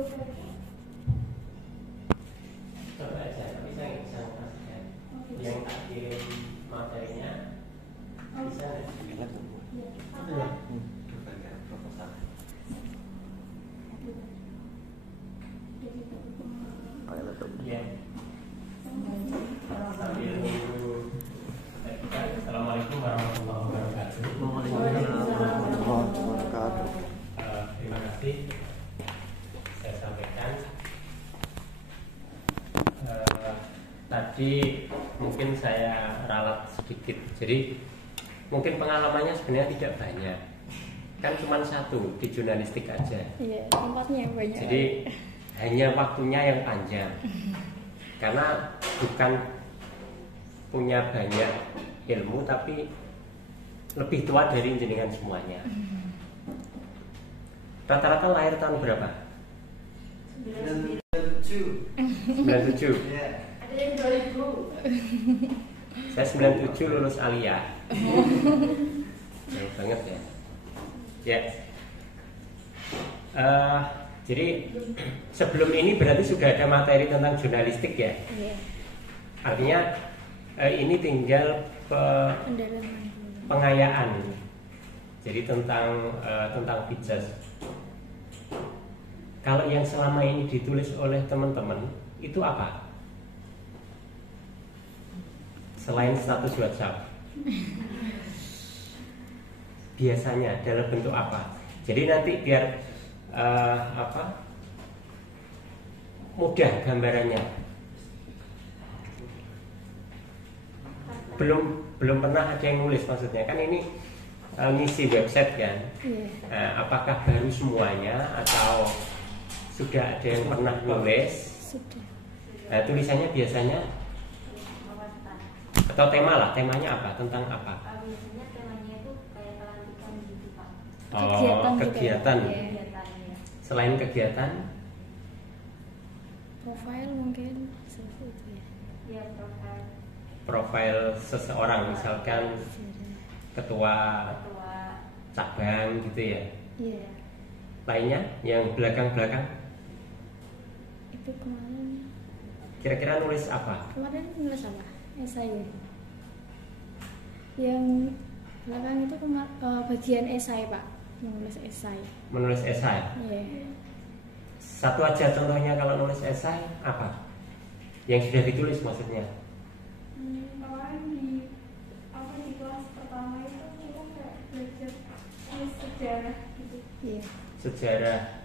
Coba aja, tapi saya nggak bisa memastikan. Yang tak kirim materinya bisa nggak? Iya. Proposal. Iya. Sambil nunggu. Assalamualaikum warahmatullahi wabarakatuh. Terima kasih. Saya sampaikan. Tadi mungkin saya ralat sedikit. Jadi mungkin pengalamannya sebenarnya tidak banyak. Kan cuma satu di jurnalistik aja. Iya, tempatnya yang banyak. Jadi hanya waktunya yang panjang. Karena bukan punya banyak ilmu tapi lebih tua dari jenengan semuanya. Rata-rata lahir tahun berapa? 97. 97. Ya. Ada yang 2000. Saya 97 lulus Aliyah. Jauh banget ya. Ya. Jadi sebelum ini berarti sudah ada materi tentang jurnalistik ya. Iya. Artinya ini tinggal Pendalaman. pengayaan. Jadi tentang Fitches. Kalau yang selama ini ditulis oleh teman-teman itu apa? Selain status WhatsApp, biasanya dalam bentuk apa? Jadi nanti biar mudah gambarannya. Belum pernah ada yang nulis, maksudnya kan ini ngisi website kan. Iya. Apakah baru semuanya atau sudah ada yang pernah nulis? Sudah. Tulisannya biasanya atau tema lah, temanya apa? Tentang apa? Biasanya temanya itu kayak pelantikan gitu Pak. Oh, Kegiatan gitu ya? kegiatan. Iya. Kegiatan ya. Selain kegiatan, Profil mungkin seperti itu ya. Ya profil profil seseorang, misalkan ketua ketua. cabang gitu ya. Iya. Lainnya yang belakang-belakang, Itu kemarin kira-kira nulis apa? nulis apa? Esai ya. Yang belakang itu bagian esai Pak, menulis esai. Menulis esai. Iya. Satu aja contohnya kalau nulis esai apa? Yang sudah ditulis maksudnya. Kemarin di kelas pertama itu kita kayak belajar sejarah gitu. Iya. Sejarah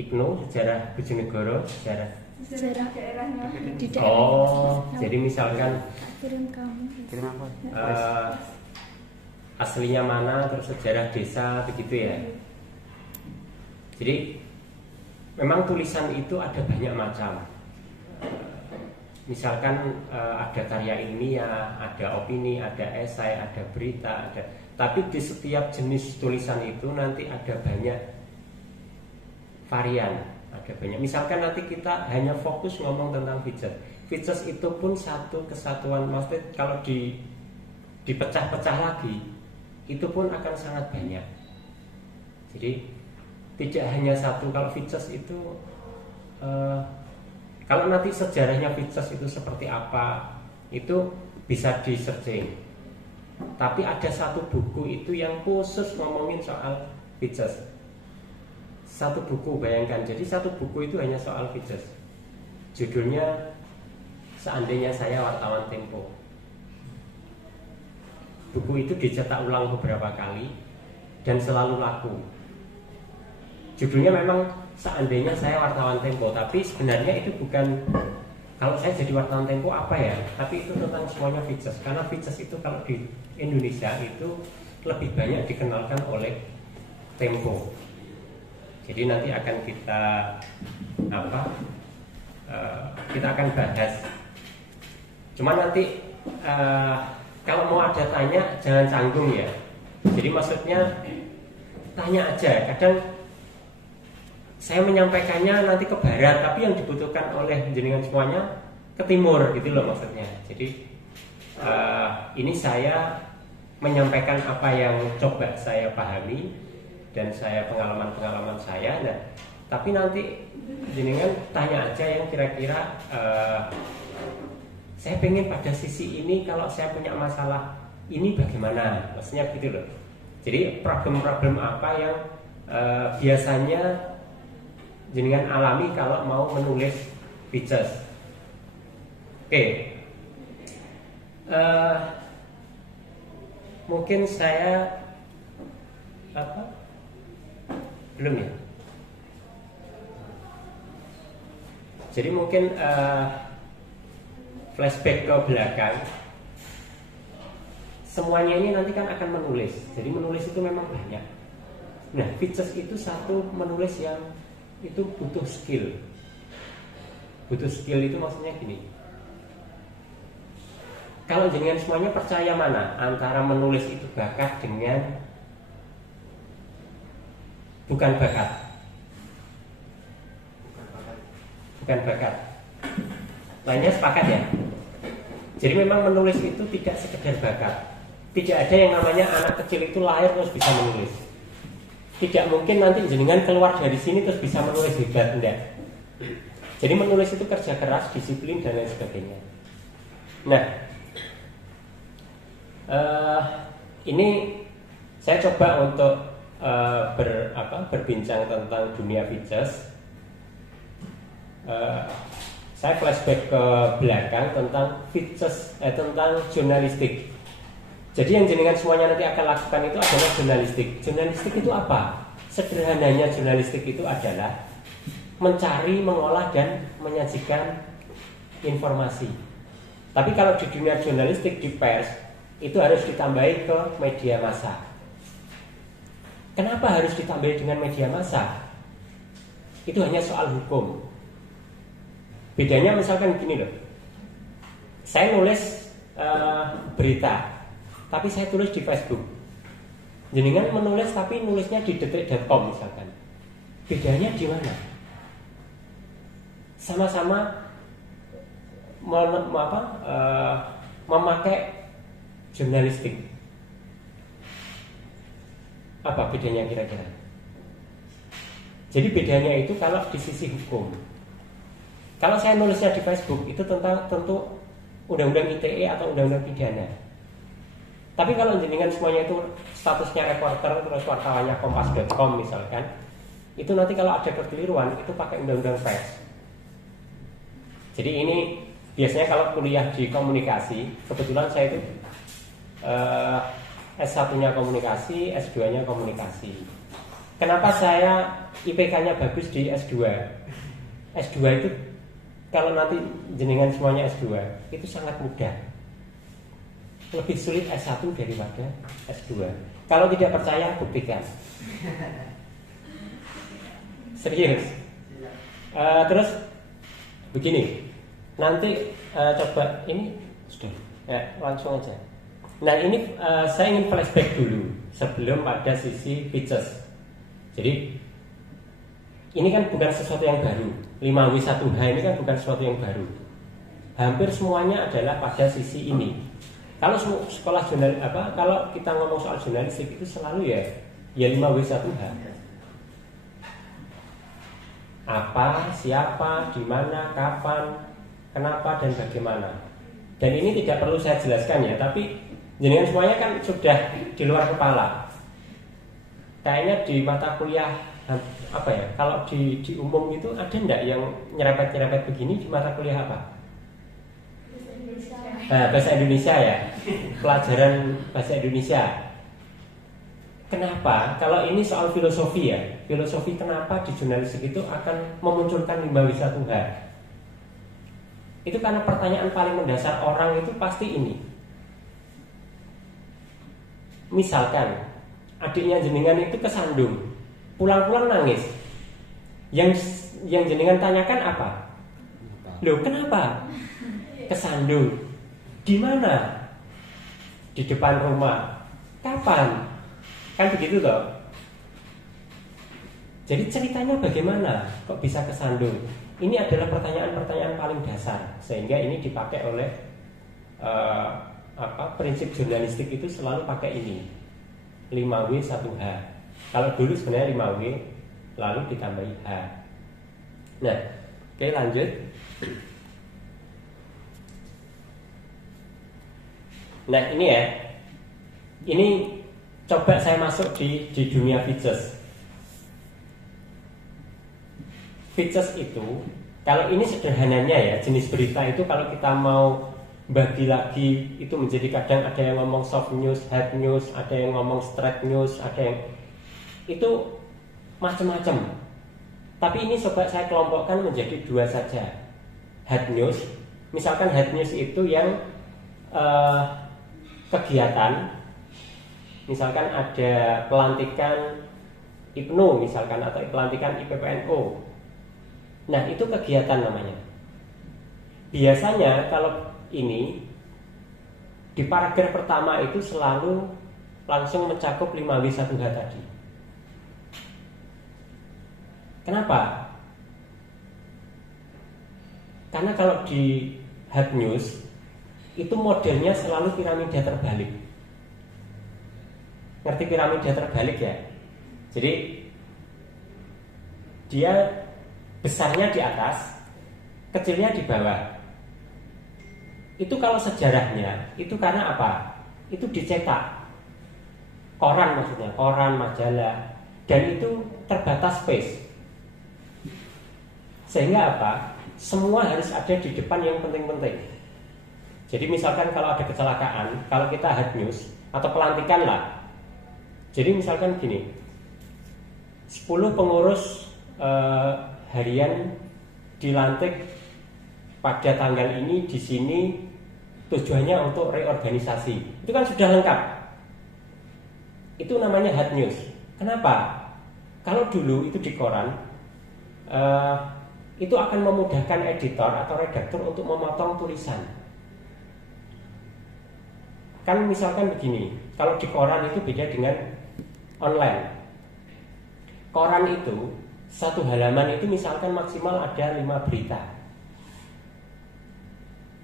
Ibnu, sejarah Bojonegoro, sejarah. Sejarah daerahnya. di daerah. Oh, jadi misalkan Kirim kamu. Kirim apa? aslinya mana, terus sejarah desa begitu ya. Jadi memang tulisan itu ada banyak macam. Misalkan ada karya ilmiah, ada opini, ada esai, ada berita, ada. Tapi di setiap jenis tulisan itu nanti ada banyak varian, ada banyak. Misalkan nanti kita hanya fokus ngomong tentang Fitches. Fitches itu pun satu kesatuan, maksudnya kalau dipecah-pecah lagi, itu pun akan sangat banyak. Jadi tidak hanya satu. Kalau Fitches itu kalau nanti sejarahnya Fitches itu seperti apa, itu bisa di searching. Tapi ada satu buku itu yang khusus ngomongin soal Fitches. Satu buku, bayangkan. Jadi satu buku itu hanya soal Fitches. Judulnya Seandainya Saya Wartawan Tempo. Buku itu dicetak ulang beberapa kali dan selalu laku. Judulnya memang Seandainya Saya Wartawan Tempo, tapi sebenarnya itu bukan kalau saya jadi wartawan Tempo apa ya, tapi itu tentang semuanya Fitches. Karena Fitches itu kalau di Indonesia itu lebih banyak dikenalkan oleh Tempo. Jadi nanti akan kita akan bahas. Cuma nanti kalau mau ada tanya jangan canggung ya. Jadi maksudnya tanya aja. Kadang saya menyampaikannya nanti ke barat, tapi yang dibutuhkan oleh jenengan semuanya ke timur gitu loh maksudnya. Jadi ini saya menyampaikan apa yang coba saya pahami dan saya pengalaman saya. Nah, Tapi nanti jenengan tanya aja yang kira-kira saya pengen pada sisi ini, kalau saya punya masalah ini bagaimana, maksudnya gitu loh. Jadi problem-problem apa yang biasanya jenengan alami kalau mau menulis pitches. Oke. Mungkin saya belum ya. Jadi mungkin flashback ke belakang. Semuanya ini nanti kan akan menulis. Jadi menulis itu memang banyak. Nah, pitches itu satu menulis yang itu butuh skill. Butuh skill itu maksudnya gini. Kalau jenengan semuanya percaya mana antara menulis itu bakat dengan bukan bakat? Bukan bakat. Lainnya sepakat ya. Jadi memang menulis itu tidak sekedar bakat. Tidak ada yang namanya anak kecil itu lahir terus bisa menulis. Tidak mungkin nanti jenengan keluar dari sini terus bisa menulis hebat, enggak. Jadi menulis itu kerja keras, disiplin dan lain sebagainya. Nah, ini saya coba untuk berbincang tentang dunia pitches. Saya flashback ke belakang tentang pitches, tentang jurnalistik. Jadi yang jenengan semuanya nanti akan lakukan itu adalah jurnalistik. Jurnalistik itu apa? Sederhananya jurnalistik itu adalah mencari, mengolah dan menyajikan informasi. Tapi kalau di dunia jurnalistik, di pers, itu harus ditambahi ke media massa. Kenapa harus ditambahi dengan media massa? Itu hanya soal hukum. Bedanya misalkan gini loh. Saya nulis berita, tapi saya tulis di Facebook. Jenengan menulis tapi nulisnya di detik.com misalkan. Bedanya di mana? Sama-sama memakai jurnalistik. Apa bedanya kira-kira? Jadi bedanya itu kalau di sisi hukum. Kalau saya nulisnya di Facebook itu tentu undang-undang ITE atau undang-undang pidana. Tapi kalau jenengan semuanya itu statusnya reporter terus wartawannya kompas.com misalkan, itu nanti kalau ada kekeliruan itu pakai undang-undang pers. Jadi ini biasanya kalau kuliah di komunikasi, kebetulan saya itu S1-nya komunikasi, S2-nya komunikasi. Kenapa saya IPK-nya bagus di S2? S2 itu kalau nanti jenengan semuanya S2 itu sangat mudah. Lebih sulit S1 daripada S2. Kalau tidak percaya, buktikan. Serius. Terus begini. Nanti coba ini sudah. Langsung aja. Nah ini saya ingin flashback dulu sebelum pada sisi pitches. Jadi ini kan bukan sesuatu yang baru. 5W1H ini kan bukan sesuatu yang baru. Hampir semuanya adalah pada sisi ini. Kalau sekolah jurnal kalau kita ngomong soal jurnalistik itu selalu ya 5W1H. Apa, siapa, di mana, kapan, kenapa dan bagaimana. Dan ini tidak perlu saya jelaskan ya, tapi jenengan semuanya kan sudah di luar kepala. Kayaknya di mata kuliah kalau di umum itu ada enggak yang nyerempet-nyerempet begini di mata kuliah apa? Bahasa Indonesia ya. Pelajaran bahasa Indonesia. Kenapa? Kalau ini soal filosofi ya. Filosofi kenapa di jurnalistik itu akan memunculkan 5W1H? Itu karena pertanyaan paling mendasar orang itu pasti ini. Misalkan adiknya jenengan itu kesandung, pulang-pulang nangis. Yang jenengan tanyakan apa? Loh, kenapa? Kesandung. Di mana? Di depan rumah. Kapan? Kan begitu toh. Jadi ceritanya bagaimana? Kok bisa kesandung? Ini adalah pertanyaan-pertanyaan paling dasar, sehingga ini dipakai oleh prinsip jurnalistik itu selalu pakai ini 5W1H. Kalau dulu sebenarnya 5W lalu ditambahi H. Nah, oke lanjut. Nah ini ya, ini coba saya masuk di dunia features. Features itu, kalau ini sederhananya ya, jenis berita itu kalau kita mau bagi lagi itu menjadi kadang ada yang ngomong soft news, hard news, ada yang ngomong straight news, ada yang itu macam-macam. Tapi ini coba saya kelompokkan menjadi dua saja. Hard news, misalkan hard news itu yang kegiatan, misalkan ada pelantikan IPNU misalkan atau pelantikan IPPNU. Nah itu kegiatan namanya. Biasanya kalau ini di paragraf pertama itu selalu langsung mencakup 5W1H tadi. Kenapa? Karena kalau di hard news itu modelnya selalu piramida terbalik. Ngerti piramida terbalik ya? Jadi dia besarnya di atas, kecilnya di bawah. Itu kalau sejarahnya itu karena apa? Itu dicetak koran, maksudnya koran, majalah, dan itu terbatas space. Sehingga apa? Semua harus ada di depan yang penting-penting. Jadi misalkan kalau ada kecelakaan, kalau kita hard news atau pelantikan lah. Jadi misalkan gini, 10 pengurus harian dilantik pada tanggal ini di sini, tujuannya untuk reorganisasi. Itu kan sudah lengkap. Itu namanya hard news. Kenapa? Kalau dulu itu di koran, itu akan memudahkan editor atau redaktur untuk memotong tulisan. Kan misalkan begini, kalau di koran itu beda dengan online. Koran itu satu halaman itu misalkan maksimal ada 5 berita.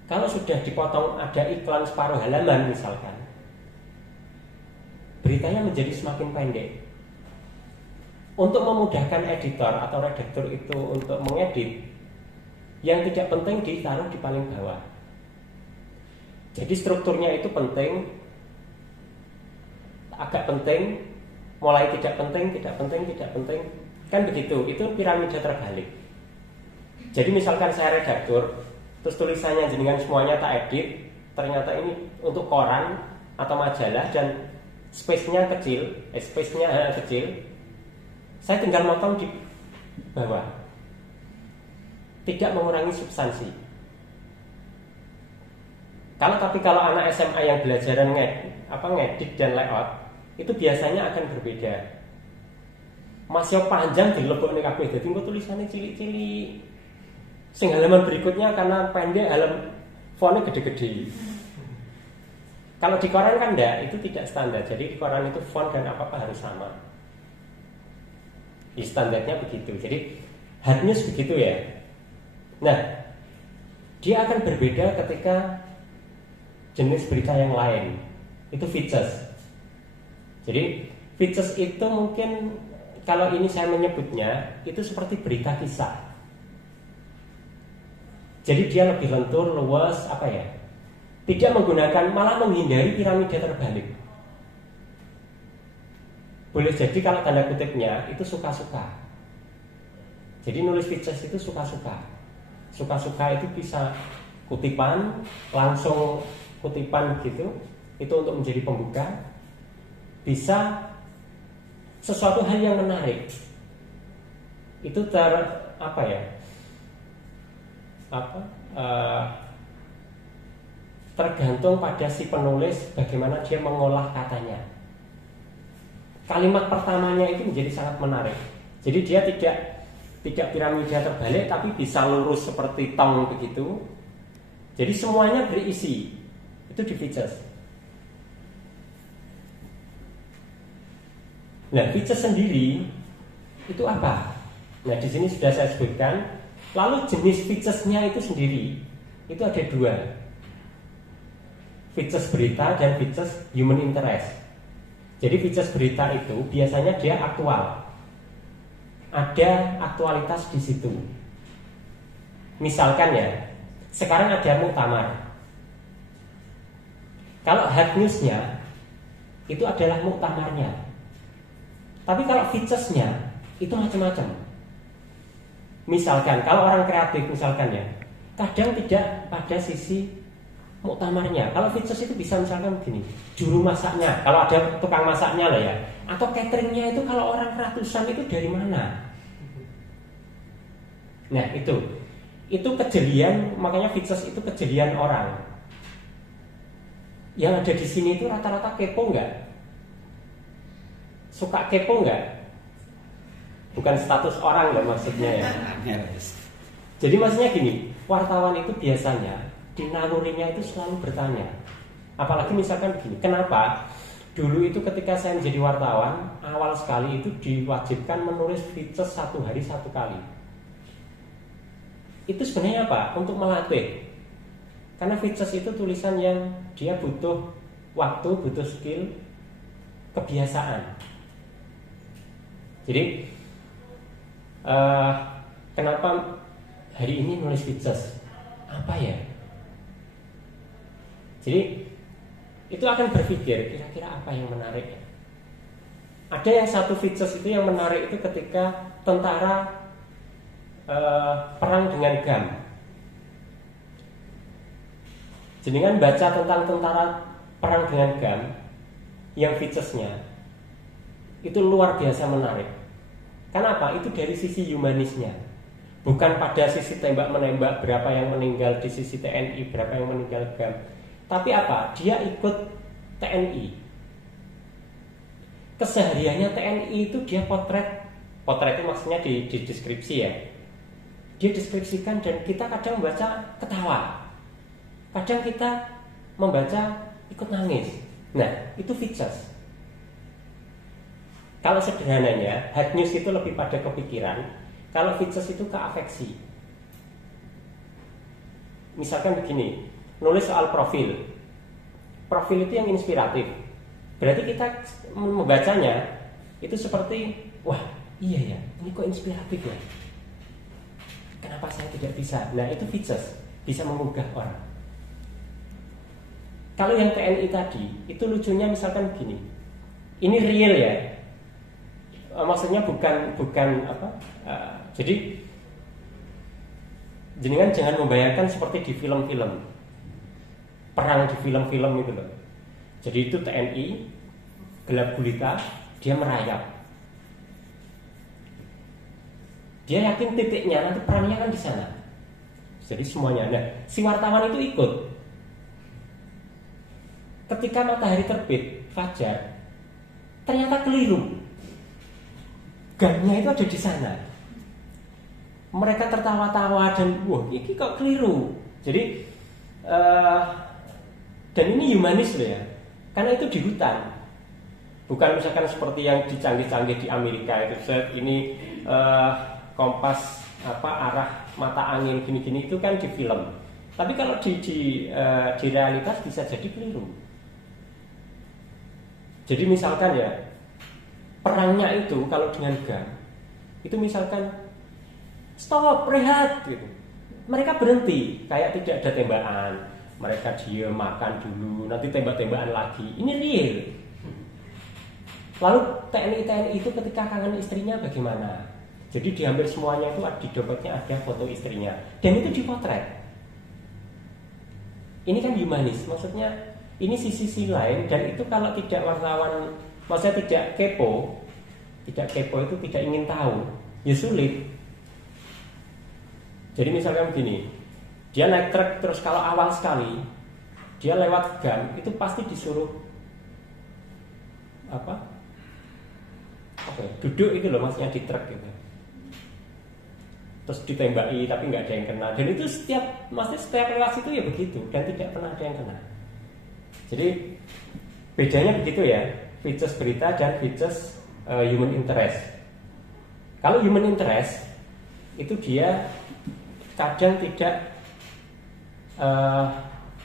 Kalau sudah dipotong ada iklan separuh halaman misalkan, beritanya menjadi semakin pendek. Untuk memudahkan editor atau redaktur itu untuk mengedit, yang tidak penting ditaruh di paling bawah. Jadi strukturnya itu penting, agak penting, mulai tidak penting, tidak penting, tidak penting. Kan begitu, itu piramida terbalik. Jadi misalkan saya redaktur, terus tulisannya jenengan semuanya tak edit, ternyata ini untuk koran atau majalah dan space-nya kecil, saya tinggal motong di bawah, tidak mengurangi substansi. Kalau anak SMA yang belajaran ngedit dan layout, itu biasanya akan berbeda. Masih panjang dilebok nih kabeh, dadi engko tulisannya cilik-cilik. Sing halaman berikutnya karena pendek, fontnya gede-gede. Kalau di koran kan enggak, itu tidak standar. Jadi di koran itu font dan apa-apa harus sama. Di standarnya begitu. Jadi hard news begitu ya. Nah, dia akan berbeda ketika jenis berita yang lain. Itu features. Jadi features itu mungkin kalau ini saya menyebutnya itu seperti berita kisah. Jadi dia lebih lentur, luas, tidak menggunakan, malah menghindari piramida terbalik. Boleh jadi kalau tanda kutipnya itu suka-suka. Jadi nulis features itu suka-suka. Suka-suka itu bisa kutipan, langsung kutipan gitu, itu untuk menjadi pembuka. Bisa sesuatu hal yang menarik. Itu tergantung pada si penulis bagaimana dia mengolah katanya. Kalimat pertamanya itu menjadi sangat menarik. Jadi dia tidak piramida terbalik, tapi bisa lurus seperti tong begitu. Jadi semuanya berisi. Itu di features. Nah, features sendiri itu apa? Nah, di sini sudah saya sebutkan. Lalu jenis featuresnya itu sendiri itu ada 2. Features berita dan features human interest. Jadi features berita itu biasanya dia aktual. ada aktualitas di situ. Misalkan ya, sekarang ada muktamar. Kalau hard news-nya itu adalah muktamarnya. Tapi kalau features-nya itu macam-macam. Misalkan kalau orang kreatif misalkan ya, kadang tidak pada sisi muktamarnya. Kalau features itu bisa misalkan begini, juru masaknya, kalau ada tukang masaknya lah ya, atau cateringnya itu kalau orang ratusan itu dari mana? Nah itu kejelian, makanya features itu kejelian orang. Yang ada di sini itu rata-rata kepo nggak? Suka kepo nggak? Bukan status orang loh maksudnya ya. Jadi maksudnya gini, wartawan itu biasanya di nalurinya itu selalu bertanya. Apalagi misalkan begini, kenapa dulu itu ketika saya menjadi wartawan, awal sekali itu diwajibkan menulis features 1 hari 1 kali. Itu sebenarnya apa? Untuk melatih. Karena features itu tulisan yang dia butuh waktu, butuh skill, kebiasaan. Jadi kenapa hari ini nulis features? Apa ya? Jadi itu akan berpikir kira-kira apa yang menarik. Ada yang satu features itu yang menarik itu ketika tentara perang dengan GAM. Jenengan baca tentang tentara perang dengan GAM yang featuresnya itu luar biasa menarik. Kenapa? Itu dari sisi humanisnya, bukan pada sisi tembak-menembak berapa yang meninggal di sisi TNI, berapa yang meninggal GAM. Tapi apa? Dia ikut TNI. Kesehariannya TNI itu dia potret itu maksudnya di deskripsi ya. Dia deskripsikan dan kita kadang membaca ketawa, kadang kita membaca ikut nangis. Nah, itu features. Kalau sederhananya, hard news itu lebih pada kepikiran. Kalau features itu ke afeksi. Misalkan begini, nulis soal profil. Profil itu yang inspiratif. Berarti kita membacanya itu seperti, wah iya ya, ini kok inspiratif ya. Kenapa saya tidak bisa? Nah itu features, bisa menggugah orang. Kalau yang TNI tadi, itu lucunya misalkan begini. Ini real ya. Maksudnya bukan apa? Jadi jenengan jangan membayangkan seperti di film-film perang di film-film itu loh. Jadi itu TNI gelap gulita, dia merayap. Dia yakin titiknya nanti perangnya kan di sana. Jadi semuanya. Nah, si wartawan itu ikut. Ketika matahari terbit, fajar, ternyata keliru. Gamnya itu ada di sana. Mereka tertawa-tawa dan wah, ini kok keliru. Jadi dan ini humanis loh ya. Karena itu di hutan. Bukan misalkan seperti yang dicanggih-canggih di Amerika itu ini kompas arah mata angin gini-gini itu kan di film. Tapi kalau di realitas bisa jadi keliru. Jadi misalkan ya perangnya itu kalau dengan GAM itu misalkan stop, rehat gitu. Mereka berhenti, kayak tidak ada tembakan. Mereka diam, makan dulu, nanti tembak-tembakan lagi. Ini real. Lalu TNI itu ketika kangen istrinya bagaimana? Jadi di hampir semuanya itu di dompetnya ada foto istrinya. Dan itu dipotret. Ini kan humanis, maksudnya ini sisi lain. Dan itu kalau tidak wartawan, maksudnya tidak kepo itu tidak ingin tahu, ya sulit. Jadi misalkan begini, dia naik truk terus kalau awal sekali dia lewat GAM itu pasti disuruh duduk itu loh maksudnya di truk gitu. Terus ditembaki tapi nggak ada yang kena. Dan itu setiap lewat situ ya begitu dan tidak pernah ada yang kena. Jadi bedanya begitu ya, features berita dan features human interest. Kalau human interest itu dia kadang tidak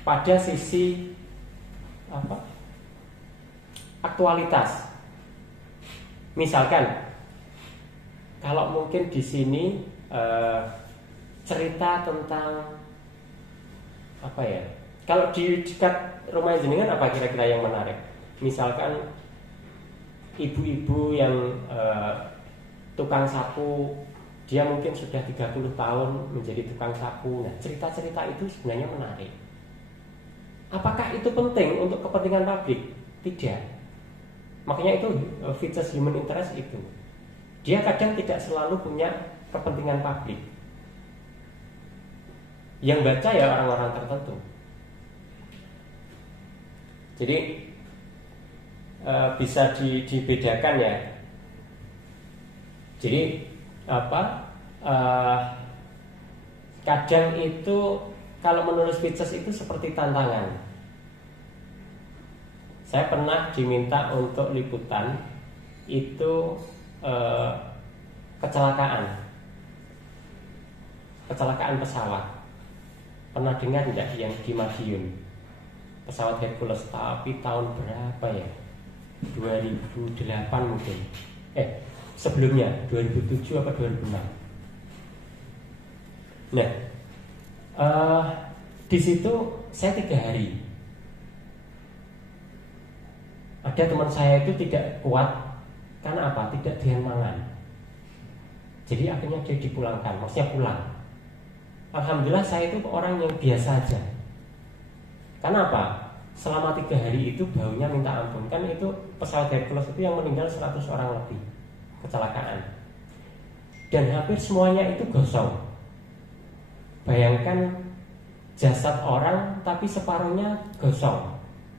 pada sisi aktualitas. Misalkan kalau mungkin di sini cerita tentang apa ya? Kalau di dekat rumah jenengan apa kira-kira yang menarik? Misalkan ibu-ibu yang tukang sapu, dia mungkin sudah 30 tahun menjadi tukang sapu. Nah, cerita-cerita itu sebenarnya menarik. Apakah itu penting untuk kepentingan publik? Tidak. Makanya itu features human interest itu. Dia kadang tidak selalu punya kepentingan publik. Yang baca ya orang-orang tertentu. Jadi bisa dibedakan ya. Jadi apa? Kadang itu kalau menulis features itu seperti tantangan. Saya pernah diminta untuk liputan itu kecelakaan pesawat. Pernah dengar tidak yang di Madiun? Pesawat Hercules, tapi tahun berapa ya? 2008 mungkin. Sebelumnya 2007 apa 2006. Nah, di situ saya 3 hari. Ada teman saya itu tidak kuat karena apa? Tidak doyan mangan. Jadi akhirnya dia dipulangkan, maksudnya pulang. Alhamdulillah saya itu orang yang biasa aja. Karena apa? Selama 3 hari itu baunya minta ampun. Kan itu pesawat Hercules itu yang meninggal 100 orang lebih kecelakaan. Dan hampir semuanya itu gosong. Bayangkan jasad orang tapi separuhnya gosong.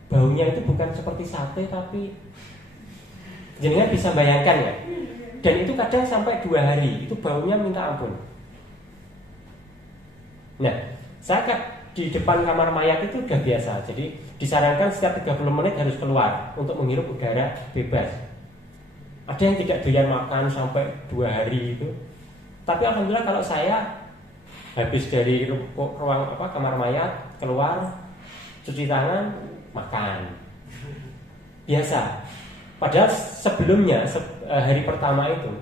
Baunya itu bukan seperti sate tapi jenengan bisa bayangkan ya. Dan itu kadang sampai 2 hari itu baunya minta ampun. Nah, saya di depan kamar mayat itu udah biasa. Jadi disarankan setiap 30 menit harus keluar untuk menghirup udara bebas. Ada yang tidak doyan makan sampai 2 hari itu. Tapi alhamdulillah kalau saya habis dari ruang kamar mayat keluar, cuci tangan, makan. Biasa. Padahal sebelumnya hari pertama itu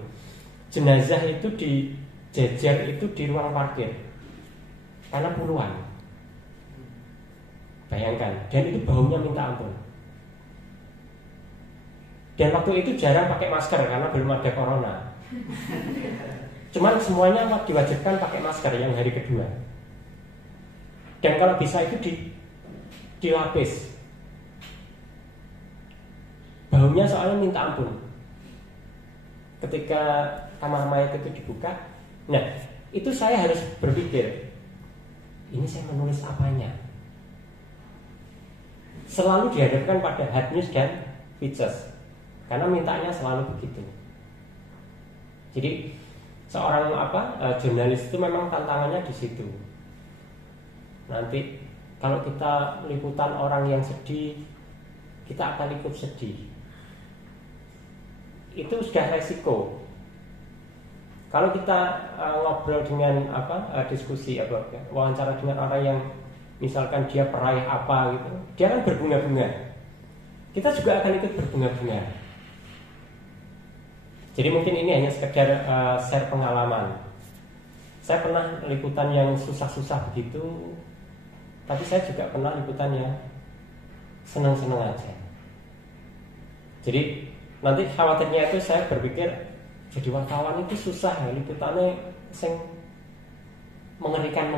jenazah itu dijejer itu di ruang parkir. Karena puluhan. Bayangkan, dan itu baunya minta ampun. Dan waktu itu jarang pakai masker karena belum ada corona. Cuman semuanya diwajibkan pakai masker yang hari kedua. Dan kalau bisa itu dilapis. Baunya soalnya minta ampun. Ketika kamar mayat itu dibuka, nah itu saya harus berpikir, ini saya menulis apanya? Selalu dihadapkan pada hard news dan features. Karena mintanya selalu begitu. Jadi seorang jurnalis itu memang tantangannya di situ. Nanti kalau kita liputan orang yang sedih, kita akan ikut sedih. Itu sudah resiko. Kalau kita ngobrol dengan diskusi wawancara dengan orang yang misalkan dia peraih apa gitu, dia kan berbunga-bunga. Kita juga akan ikut berbunga-bunga. Jadi mungkin ini hanya sekedar share pengalaman. Saya pernah liputan yang susah-susah begitu, tapi saya juga pernah liputan yang senang-senang aja. Jadi nanti khawatirnya itu saya berpikir jadi wartawan itu susah ya, liputannya sing mengerikan.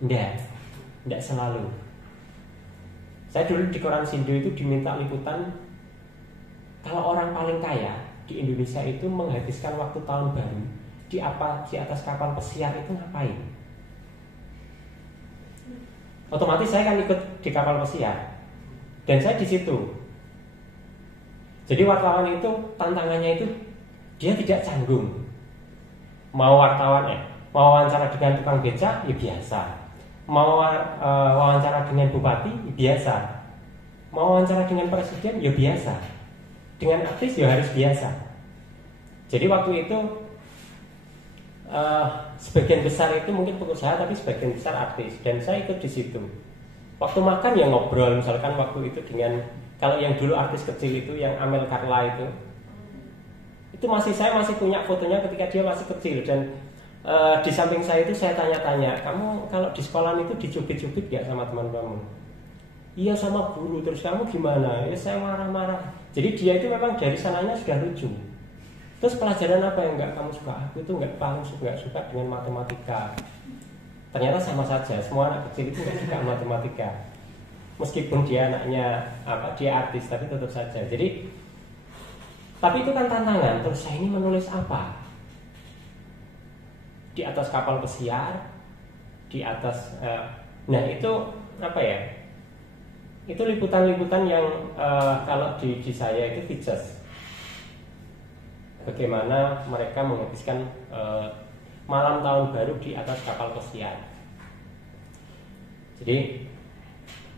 Tidak selalu. Saya dulu di koran Sindo itu diminta liputan kalau orang paling kaya di Indonesia itu menghabiskan waktu tahun baru di atas kapal pesiar itu ngapain? Otomatis saya kan ikut di kapal pesiar dan saya di situ. Jadi wartawan itu tantangannya itu dia tidak canggung. Mau wawancara dengan tukang beca ya biasa. Mau wawancara dengan bupati ya biasa. Mau wawancara dengan presiden ya biasa. Dengan artis ya harus biasa. Jadi waktu itu sebagian besar itu mungkin pengusaha tapi sebagian besar artis dan saya ikut di situ. Waktu makan ya ngobrol, misalkan waktu itu dengan kalau yang dulu artis kecil itu yang Amel Carla itu Itu saya masih punya fotonya ketika dia masih kecil. Dan di samping saya itu saya tanya-tanya, kamu kalau di sekolah itu dicubit-cubit gak sama teman kamu? Iya sama guru. Terus kamu gimana? Ya saya marah-marah. Jadi dia itu memang dari sananya sudah lucu. Terus pelajaran apa yang nggak kamu suka? Aku itu paling suka dengan matematika. Ternyata sama saja, semua anak kecil itu nggak suka matematika. Meskipun dia anaknya dia artis, tapi tetap saja. Jadi, tapi itu kan tantangan. Terus saya ini menulis apa? Di atas kapal pesiar, di atas, nah itu apa ya? Itu liputan-liputan yang kalau di saya itu features. Bagaimana mereka menghabiskan malam tahun baru di atas kapal pesiar. Jadi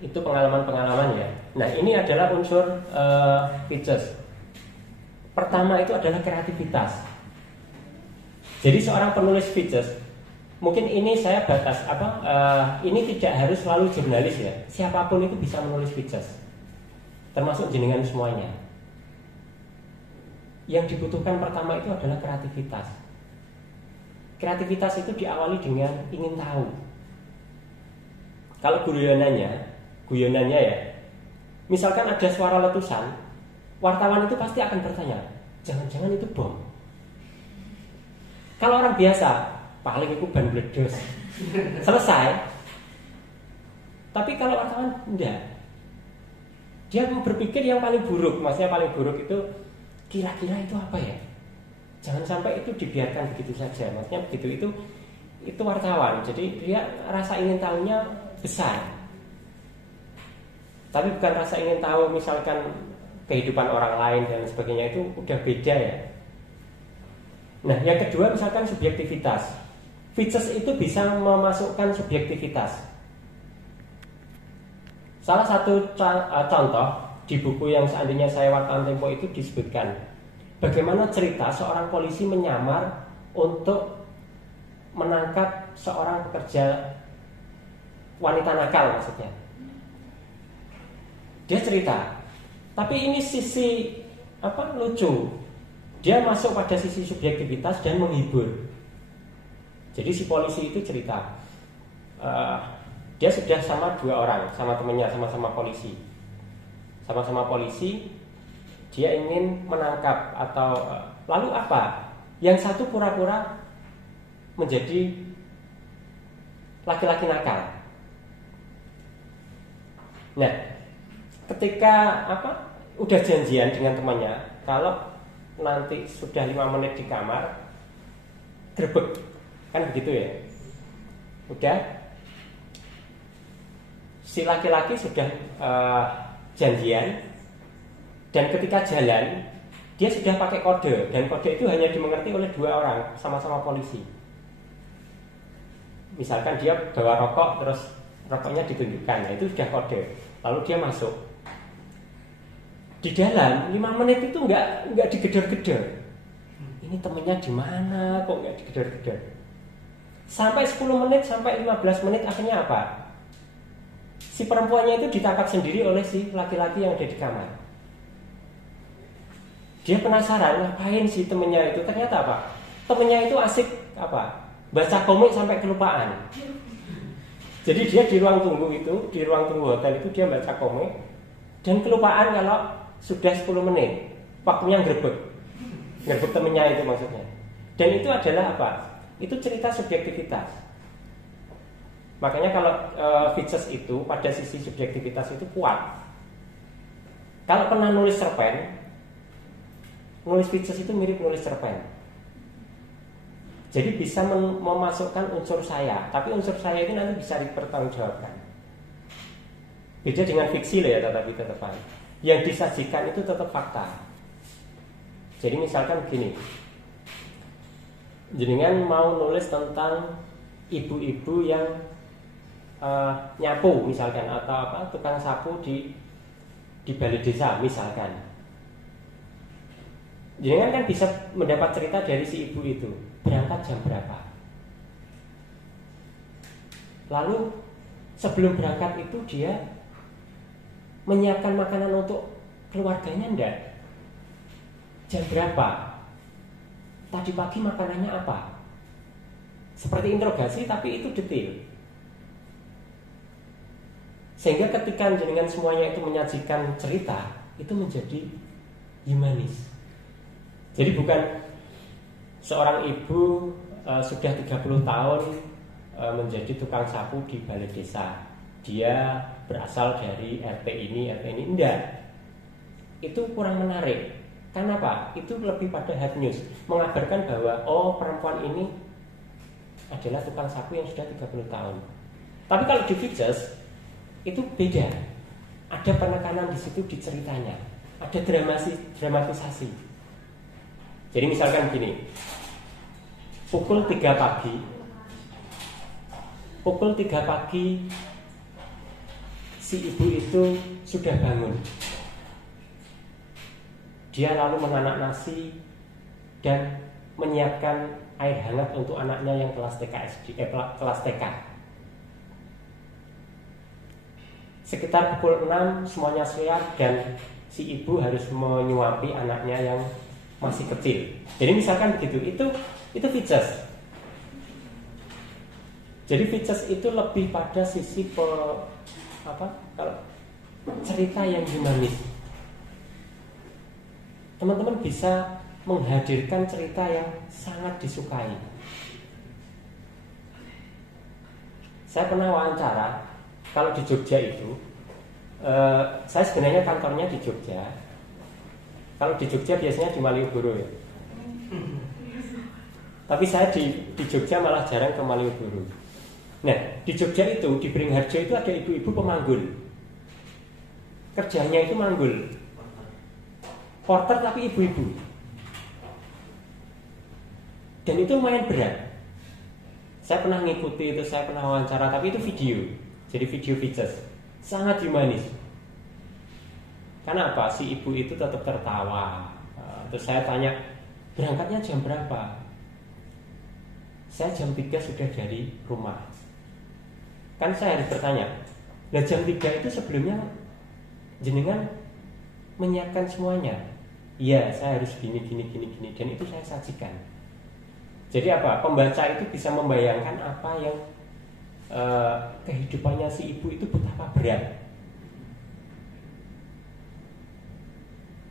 itu pengalaman-pengalaman ya. Nah ini adalah unsur features. Pertama itu adalah kreativitas. Jadi seorang penulis features, mungkin ini saya batas ini tidak harus selalu jurnalis ya. Siapapun itu bisa menulis features, termasuk jenengan semuanya. Yang dibutuhkan pertama itu adalah kreativitas. Kreativitas itu diawali dengan ingin tahu. Kalau guyonannya ya, misalkan ada suara letusan, wartawan itu pasti akan bertanya, jangan-jangan itu bom. Kalau orang biasa, paling itu ban meledos, selesai. Tapi kalau wartawan enggak, dia berpikir yang paling buruk. Maksudnya paling buruk itu kira-kira itu apa ya? Jangan sampai itu dibiarkan begitu saja. Maksudnya begitu itu wartawan. Jadi dia rasa ingin tahunya besar. Tapi bukan rasa ingin tahu misalkan kehidupan orang lain dan sebagainya, itu udah beda ya. Nah, yang kedua misalkan subjektivitas. Features itu bisa memasukkan subjektivitas. Salah satu contoh di buku yang seandainya saya wartawan Tempo itu disebutkan bagaimana cerita seorang polisi menyamar untuk menangkap seorang pekerja wanita nakal maksudnya. Dia cerita, tapi ini sisi lucu. Dia masuk pada sisi subjektivitas dan menghibur. Jadi si polisi itu cerita, dia sudah sama dua orang, sama temannya, sama-sama polisi, dia ingin menangkap atau lalu apa? Yang satu pura-pura menjadi laki-laki nakal. Nah, ketika udah janjian dengan temannya, kalau nanti sudah 5 menit di kamar, grebek, kan begitu ya? Udah, si laki-laki sudah janjian, dan ketika jalan dia sudah pakai kode, dan kode itu hanya dimengerti oleh 2 orang sama-sama polisi. Misalkan dia bawa rokok, terus rokoknya ditunjukkan, nah itu sudah kode. Lalu dia masuk. Di dalam 5 menit itu nggak digedor-gedor. Ini temennya di mana? Kok nggak digedor-gedor? Sampai 10 menit, sampai 15 menit akhirnya apa? Si perempuannya itu ditangkap sendiri oleh si laki-laki yang ada di kamar. Dia penasaran ngapain si temennya itu. Ternyata apa? Temennya itu asik baca komik sampai kelupaan. Jadi dia di ruang tunggu hotel itu dia baca komik dan kelupaan kalau sudah 10 menit. Waktunya ngrebek temennya itu maksudnya. Dan itu adalah apa? Itu cerita subjektivitas. Makanya kalau features itu pada sisi subjektivitas itu kuat. Kalau pernah nulis cerpen, nulis features itu mirip nulis cerpen. Jadi bisa memasukkan unsur saya, tapi unsur saya itu nanti bisa dipertanggungjawabkan. Beda dengan fiksi loh ya, tetapi tetap yang disajikan itu tetap fakta. Jadi misalkan begini, jenengan mau nulis tentang ibu-ibu yang nyapu misalkan, atau tukang sapu di balai desa misalkan. Jenengan kan bisa mendapat cerita dari si ibu itu, berangkat jam berapa, lalu sebelum berangkat itu dia menyiapkan makanan untuk keluarganya enggak, jam berapa, tadi pagi makanannya apa. Seperti interogasi tapi itu detail. Sehingga ketika jenengan semuanya itu menyajikan cerita, itu menjadi humanis. Jadi bukan seorang ibu sudah 30 tahun menjadi tukang sapu di balai desa. Dia berasal dari RT ini, enggak. Itu kurang menarik. Karena apa? Itu lebih pada head news, mengabarkan bahwa perempuan ini adalah tukang sapu yang sudah 30 tahun. Tapi kalau di Features itu beda. Ada penekanan di situ di ceritanya. Ada dramatisasi. Jadi misalkan gini, pukul 3 pagi si ibu itu sudah bangun. Dia lalu menanak nasi dan menyiapkan air hangat untuk anaknya yang kelas TK. Sekitar pukul 6 semuanya siap dan si ibu harus menyuapi anaknya yang masih kecil. Jadi misalkan begitu, itu Features. Jadi Features itu lebih pada sisi kalau cerita yang humanis. Teman-teman bisa menghadirkan cerita yang sangat disukai. Saya pernah wawancara, kalau di Jogja itu, saya sebenarnya kantornya di Jogja. Kalau di Jogja biasanya di Malioboro ya. Tapi saya di Jogja malah jarang ke Malioboro. Nah, di Jogja itu, di Beringharjo itu ada ibu-ibu pemanggul. Kerjanya itu manggul. Porter tapi ibu-ibu. Dan itu lumayan berat. Saya pernah ngikuti itu, saya pernah wawancara, tapi itu video. Jadi video Features. Sangat humanis. Karena apa? Si ibu itu tetap tertawa. Terus saya tanya, berangkatnya jam berapa? Saya jam 3 sudah dari rumah. Kan saya harus bertanya, lah jam 3 itu sebelumnya jenengan menyiapkan semuanya? Iya, saya harus gini. Dan itu saya sajikan. Jadi apa? Pembaca itu bisa membayangkan apa yang kehidupannya si ibu itu betapa berat.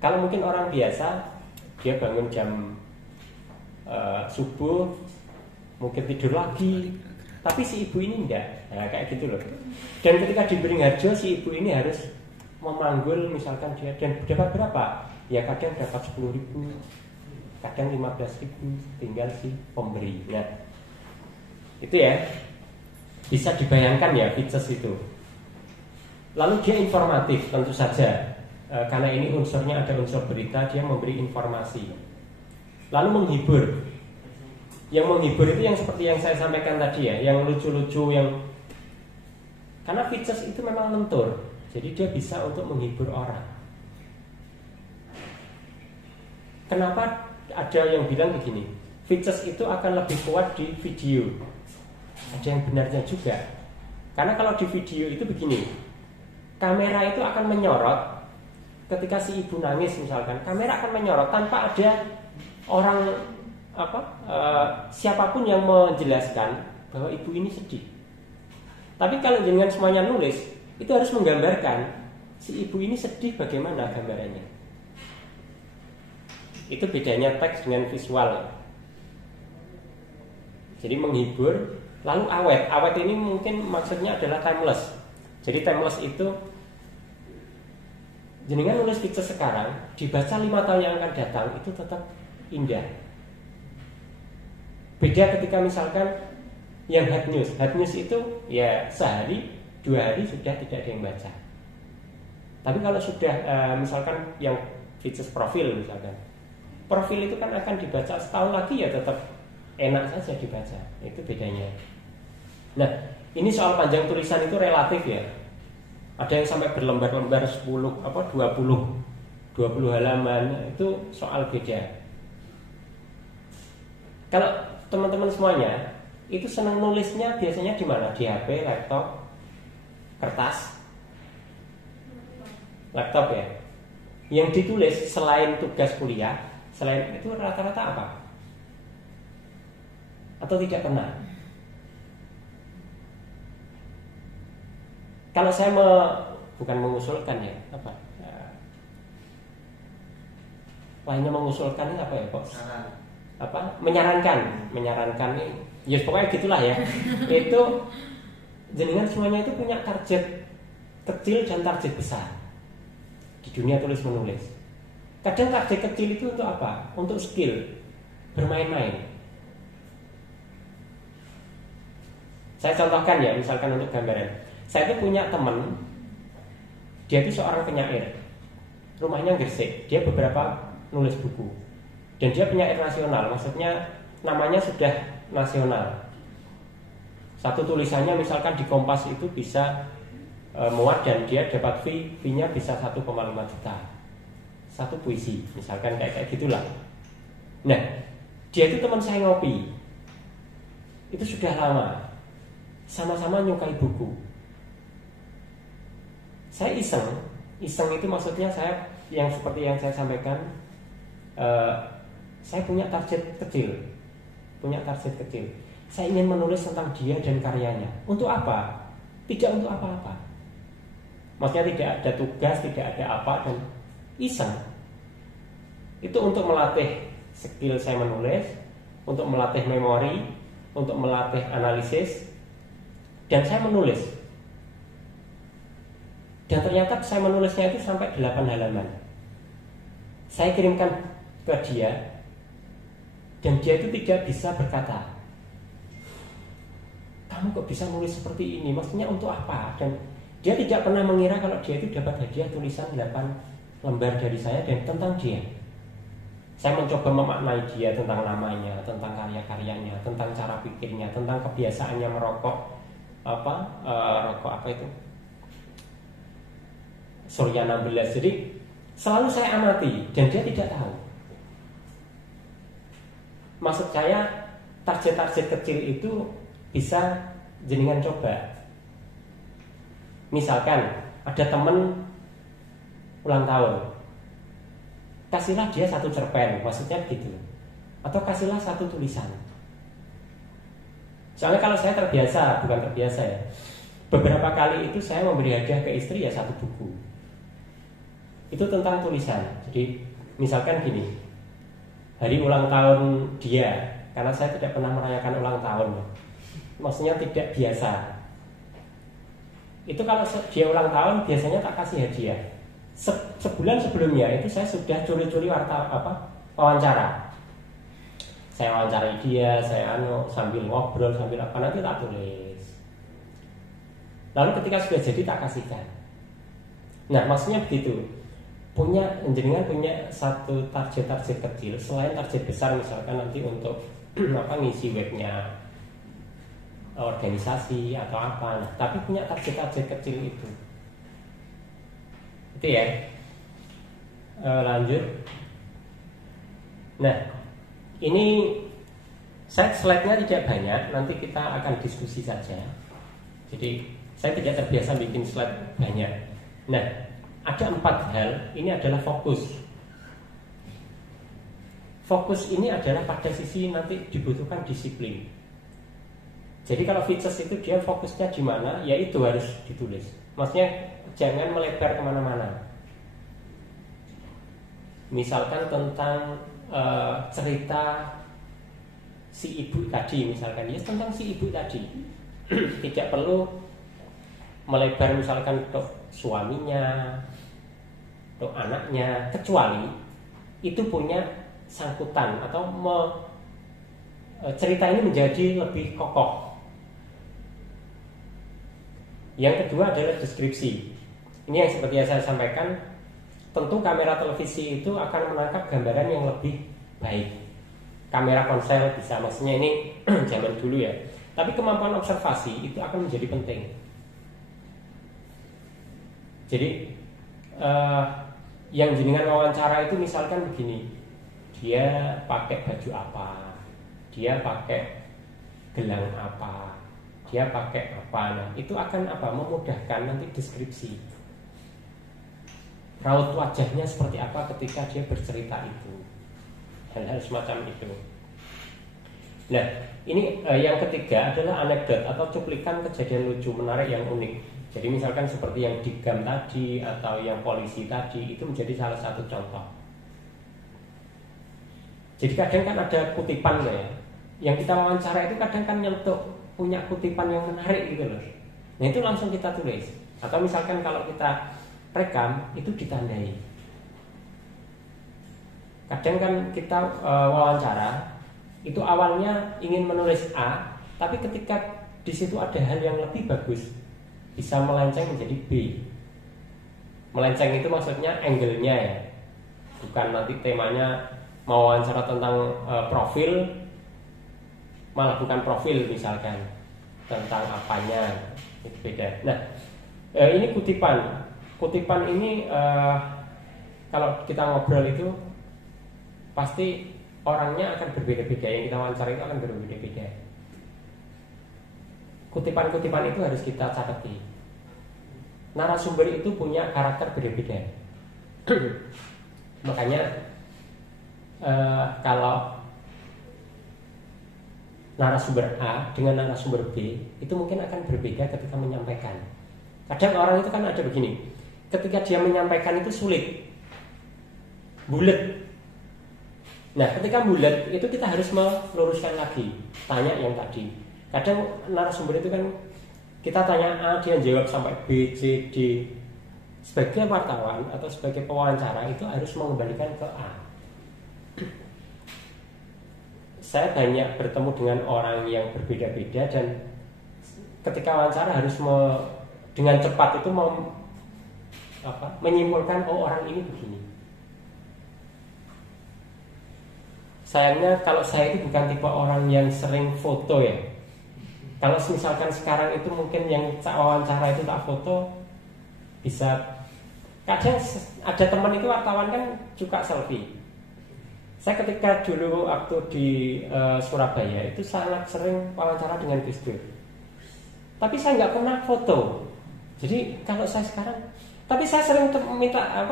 Kalau mungkin orang biasa, dia bangun jam subuh, mungkin tidur lagi. Tapi si ibu ini enggak. Nah, kayak gitu loh. Dan ketika di Beringharjo, si ibu ini harus memanggul misalkan dia. Dan dapat berapa? Ya kadang dapat 10.000, kadang 15.000, tinggal si pemberi. Nah, itu ya, bisa dibayangkan ya Features itu. Lalu dia informatif tentu saja, karena ini unsurnya ada unsur berita, dia memberi informasi. Lalu menghibur. Yang menghibur itu yang seperti yang saya sampaikan tadi ya, yang lucu-lucu, yang karena Features itu memang lentur, jadi dia bisa untuk menghibur orang. Kenapa ada yang bilang begini, Features itu akan lebih kuat di video? Ada yang benarnya juga. Karena kalau di video itu begini, kamera itu akan menyorot. Ketika si ibu nangis misalkan, kamera akan menyorot tanpa ada orang siapapun yang menjelaskan bahwa ibu ini sedih. Tapi kalau dengan semuanya nulis, itu harus menggambarkan si ibu ini sedih bagaimana gambarannya. Itu bedanya teks dengan visual. Jadi menghibur, lalu awet. Awet ini mungkin maksudnya adalah timeless. Jadi timeless itu jenengan nulis Features sekarang, dibaca 5 tahun yang akan datang, itu tetap indah. Beda ketika misalkan yang hard news. Hard news itu ya sehari, 2 hari sudah tidak ada yang baca. Tapi kalau sudah misalkan yang Features profil misalkan, profil itu kan akan dibaca setahun lagi ya tetap enak saja dibaca. Itu bedanya. Nah, ini soal panjang tulisan itu relatif ya. Ada yang sampai berlembar-lembar 20 halaman, itu soal beda. Kalau teman-teman semuanya itu senang nulisnya biasanya di mana? Di HP, laptop, kertas, laptop ya. Yang ditulis selain tugas kuliah, selain itu rata-rata apa? atau tidak pernah? Kalau saya bukan mengusulkan ya, apa? Lainnya mengusulkan ini apa ya, Bos? Apa? Menyarankan nih. Ya pokoknya gitulah ya. Itu jenengan semuanya itu punya target kecil dan target besar di dunia tulis menulis. Kadang target kecil itu untuk apa? Untuk skill, bermain-main. Saya contohkan ya, misalkan untuk gambaran. Saya itu punya teman, dia itu seorang penyair, rumahnya Gresik. Dia beberapa nulis buku, dan dia penyair nasional, maksudnya namanya sudah nasional. Satu tulisannya misalkan di Kompas itu bisa muat dan dia dapat fee-nya bisa 1,5 juta satu puisi, misalkan kayak gitulah. Nah, dia itu teman saya ngopi, itu sudah lama, sama-sama nyukai buku. Saya iseng itu maksudnya saya yang seperti yang saya sampaikan, saya punya target kecil. Saya ingin menulis tentang dia dan karyanya. Untuk apa? Tidak untuk apa-apa. Maksudnya tidak ada tugas, tidak ada apa, dan iseng. Itu untuk melatih skill saya menulis, untuk melatih memori, untuk melatih analisis, dan saya menulis. Dan ternyata saya menulisnya itu sampai 8 halaman. Saya kirimkan ke dia, dan dia itu tidak bisa berkata, kamu kok bisa nulis seperti ini? Maksudnya untuk apa? Dan dia tidak pernah mengira kalau dia itu dapat hadiah tulisan 8 lembar dari saya dan tentang dia. Saya mencoba memaknai dia tentang namanya, tentang karya-karyanya, tentang cara pikirnya, tentang kebiasaannya merokok rokok apa itu? Surya 16. Jadi selalu saya amati dan dia tidak tahu. Maksud saya target-target kecil itu bisa jenengan coba. Misalkan ada teman ulang tahun, kasihlah dia 1 cerpen, maksudnya gitu. Atau kasihlah 1 tulisan. Soalnya kalau saya bukan terbiasa ya, beberapa kali itu saya memberi hadiah ke istri ya 1 buku. Itu tentang tulisan. Jadi misalkan gini, hari ulang tahun dia, karena saya tidak pernah merayakan ulang tahun, maksudnya tidak biasa. Itu kalau dia ulang tahun biasanya tak kasih hadiah. Sebulan sebelumnya itu saya sudah curi-curi wawancara. Saya wawancarai dia, saya sambil ngobrol, sambil apa, nanti tak tulis. Lalu ketika sudah jadi tak kasihkan. Nah, maksudnya begitu. Jenengan punya satu target kecil selain target besar, misalkan nanti untuk ngisi webnya organisasi atau apa. Nah, tapi punya target kecil itu ya. Lanjut. Nah, ini slide-nya tidak banyak, nanti kita akan diskusi saja. Jadi saya tidak terbiasa bikin slide banyak. Nah, ada 4 hal. Ini adalah fokus. Fokus ini adalah pada sisi nanti dibutuhkan disiplin. Jadi kalau features itu dia fokusnya di mana, ya itu harus ditulis. Maksudnya jangan melebar kemana-mana. Misalkan tentang cerita si ibu tadi, misalkan ya tentang si ibu tadi. Tidak perlu melebar misalkan ke suaminya, ke anaknya, kecuali itu punya sangkutan atau cerita ini menjadi lebih kokoh. Yang kedua adalah deskripsi. Ini yang seperti yang saya sampaikan, tentu kamera televisi itu akan menangkap gambaran yang lebih baik. Kamera ponsel bisa, maksudnya ini zaman dulu ya. Tapi kemampuan observasi itu akan menjadi penting. Jadi yang jenengan wawancara itu misalkan begini, dia pakai baju apa, dia pakai gelang apa, dia pakai apa. Nah, itu akan memudahkan nanti deskripsi. Raut wajahnya seperti apa ketika dia bercerita itu. Hal-hal semacam itu. Nah, ini yang ketiga adalah anekdot atau cuplikan kejadian lucu menarik yang unik. Jadi misalkan seperti yang digam tadi atau yang polisi tadi, itu menjadi salah satu contoh. Jadi kadang kan ada kutipan ya, yang kita wawancara itu kadang kan nyentuh punya kutipan yang menarik gitu loh. Nah itu langsung kita tulis. Atau misalkan kalau kita rekam itu ditandai. Kadang kan kita wawancara itu awalnya ingin menulis A, tapi ketika di situ ada hal yang lebih bagus, bisa melenceng menjadi B. Melenceng itu maksudnya angle-nya ya, bukan nanti temanya mau wawancara tentang profil, malah bukan profil misalkan, tentang apanya, itu beda. Nah, ini kutipan. Kutipan ini kalau kita ngobrol itu pasti orangnya akan berbeda-beda, yang kita wawancara itu akan berbeda-beda. Kutipan-kutipan itu harus kita catati. Narasumber itu punya karakter berbeda. Makanya kalau narasumber A dengan narasumber B itu mungkin akan berbeda ketika menyampaikan. Kadang orang itu kan ada begini, ketika dia menyampaikan itu sulit, bulet. Nah ketika bulat itu kita harus meluruskan lagi, tanya yang tadi. Kadang narasumber itu kan kita tanya A, dia jawab sampai B, C, D. Sebagai wartawan atau sebagai pewawancara itu harus mengembalikan ke A. Saya banyak bertemu dengan orang yang berbeda-beda dan ketika wawancara harus dengan cepat itu menyimpulkan oh orang ini begini. Sayangnya kalau saya itu bukan tipe orang yang sering foto ya. Kalau misalkan sekarang itu mungkin yang wawancara itu tak foto, bisa. Kadang ada teman itu wartawan kan suka selfie. Saya ketika dulu waktu di Surabaya itu sangat sering wawancara dengan Gus Dur. Tapi saya nggak pernah foto. Jadi kalau saya sekarang, tapi saya sering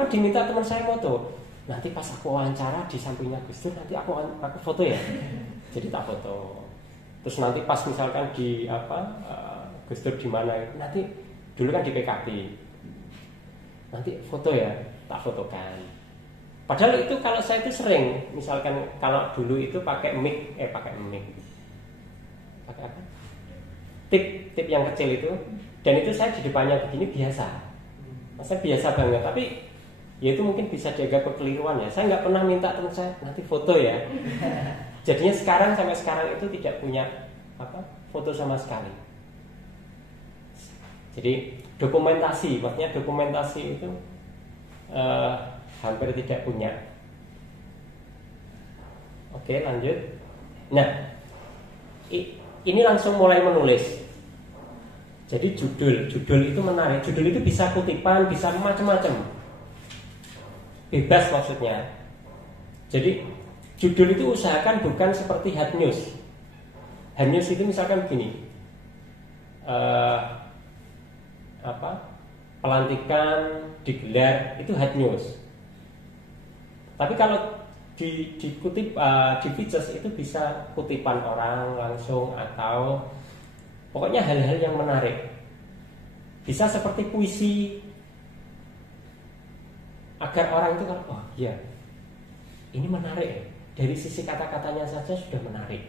diminta teman saya foto. Nanti pas aku wawancara di sampingnya Gus Dur, nanti aku foto ya. Jadi tak foto. Terus nanti pas misalkan di Gus Dur di mana, nanti dulu kan di PKB. Nanti foto ya, tak fotokan. Padahal itu kalau saya itu sering, misalkan kalau dulu itu pakai mic. Pakai apa? Tip yang kecil itu. Dan itu saya di depannya begini biasa. Saya biasa banget, tapi ya itu mungkin bisa jaga kekeliruan ya. Saya nggak pernah minta teman saya nanti foto ya. Jadinya sampai sekarang itu tidak punya foto sama sekali. Jadi dokumentasi, maksudnya dokumentasi itu hampir tidak punya. Oke, lanjut. Nah, ini langsung mulai menulis. Jadi judul itu menarik. Judul itu bisa kutipan, bisa macam-macam. Bebas maksudnya. Jadi judul itu usahakan bukan seperti hard news. Hard news itu misalkan begini, pelantikan digelar, itu hard news. Tapi kalau dikutip di Features itu bisa kutipan orang langsung atau pokoknya hal-hal yang menarik. Bisa seperti puisi, agar orang itu kan, oh iya, ini menarik ya. Dari sisi kata-katanya saja sudah menarik.